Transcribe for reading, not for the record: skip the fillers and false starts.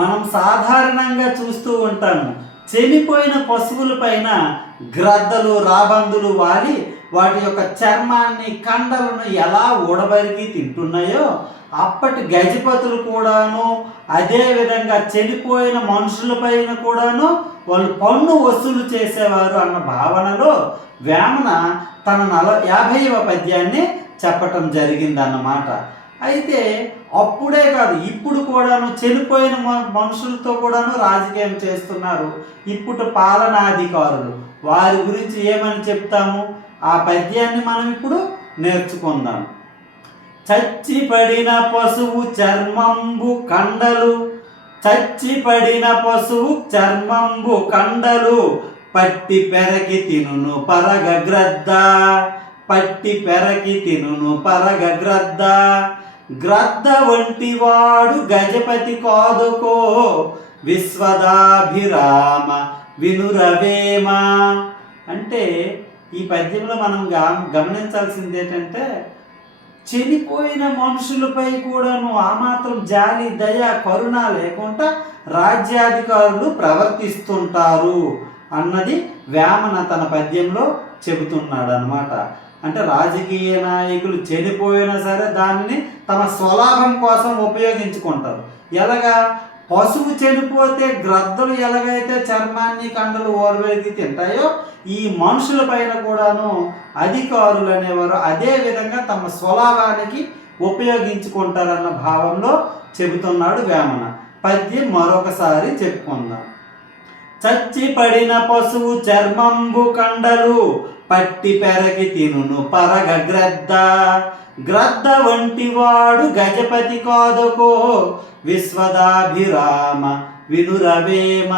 మనం సాధారణంగా చూస్తూ ఉంటాము. చనిపోయిన పశువుల పైన గ్రద్దలు, రాబందులు వాలి వాటి యొక్క చర్మాన్ని, కండలను ఎలా ఊడబరికి తింటున్నాయో, అప్పటి గజపతులు కూడాను అదే విధంగా చనిపోయిన మనుషులపైన కూడాను వాళ్ళు పన్ను వసూలు చేసేవారు అన్న భావనలో వేమన తన 50వ పద్యాన్ని చెప్పటం జరిగిందన్నమాట. అయితే అప్పుడే కాదు, ఇప్పుడు కూడాను చనిపోయిన మనుషులతో కూడాను రాజకీయం చేస్తున్నారు ఇప్పుడు పాలనాధికారులు. వారి గురించి ఏమని చెప్తాము, ఆ పద్యాన్ని మనం ఇప్పుడు నేర్చుకుందాం. చచ్చిపడిన పశువు చర్మంబు కండలు, చచ్చిపడిన పశువు చర్మంబు కండలు, పట్టి పెరకి తినును పరగగ్రద్ద, పట్టి పెరకి తినును పరగగ్రద్ద, గ్రద్ద వంటి వాడు గజపతి కాదుకో, విశ్వదాభిరామ వినురవేమ. అంటే ఈ పద్యంలో మనం గమనించాల్సింది ఏంటంటే, చనిపోయిన మనుషులపై కూడాను ఆ మాత్రం జాలి, దయ, కరుణ లేకుండా రాజ్యాధికారులు ప్రవర్తిస్తుంటారు అన్నది వేమన తన పద్యంలో చెబుతున్నాడు అన్నమాట. అంటే రాజకీయ నాయకులు చనిపోయినా సరే దానిని తమ స్వలాభం కోసం ఉపయోగించుకుంటారు. ఎలాగా, పశువు చనిపోతే గ్రద్దలు ఎలాగైతే చర్మాన్ని, కండలు ఓర్వేకి తింటాయో, ఈ మనుషుల పైన కూడాను అధికారులు అనేవారు అదే విధంగా తమ స్వలాభానికి ఉపయోగించుకుంటారన్న భావంలో చెబుతున్నాడు వేమన. పద్యం మరొకసారి చెప్పుకుందాం. చచ్చిపడిన పశువు చర్మంబు కండలు, పట్టి పెరగి తినును పరగగ్రద్ద, గ్రద్ద వంటి వాడు గజపతి కాదుకో, విశ్వదాభిరామ వినురవేమ.